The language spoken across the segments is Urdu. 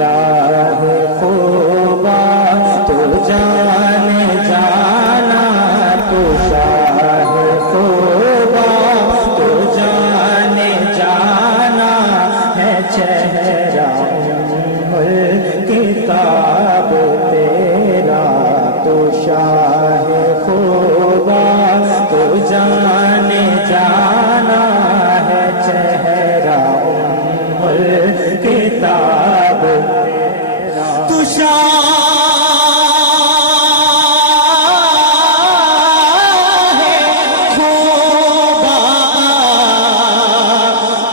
شاہ خوبا تو جان جانا، تو شاہ خوبا تو جان جانا ہے چہرہ کتاب تیرا، تو شاہ خوبا تو جان جانا ہے چہرہ کتاب تیرا، تو شاہ خوبا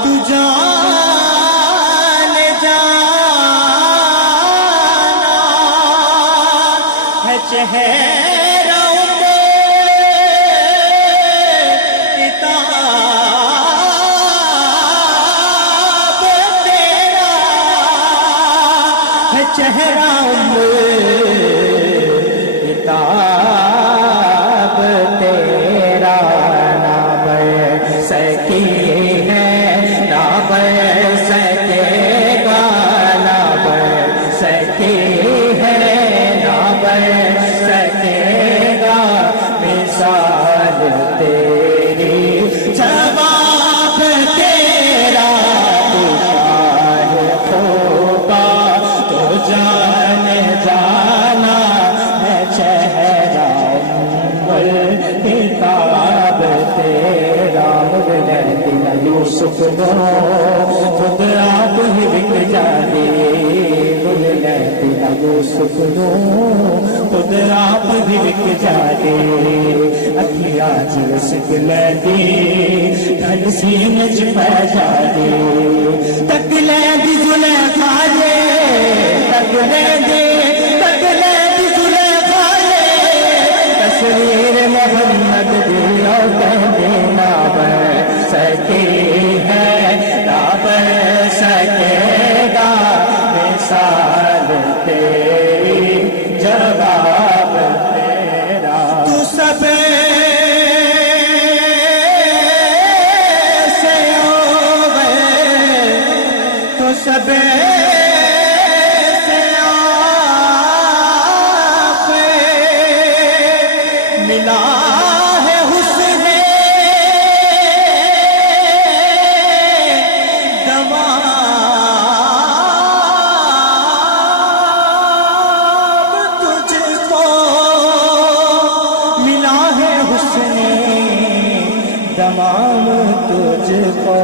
تو جان جانا ہے چہرہ کتاب تیرا، ہے چہرہ کتاب تیرا، نہ بڑھ سکی ہے نہ بڑھ سکے گا، نہ بڑھ سکی ہے نہ بڑھ سکے گا مثال تیری، جواب تیرا، تو شاہ خوبا تو جان جانا ہے چہرہ کتاب تیرا، مجھے یوسف کو خود آپ ہی بک جانے، مجھے یوسف کو خود آپ بھی بک جانے، اکھیا جلس گلدی گھر سینج پہ جانے، تک لیندی زلیخا جے، تک لیندی زلیخا جے، تصویر محمد دیو کہنے نہ بڑھ سکی ہے نہ بڑھ سکے گا مثال تیری، جواب تیرا، تو سب سے اوے، تو سب سے آفے ملا ہے حسن دمام، تجھ کو ملا ہے حسن دمام، تجھ کو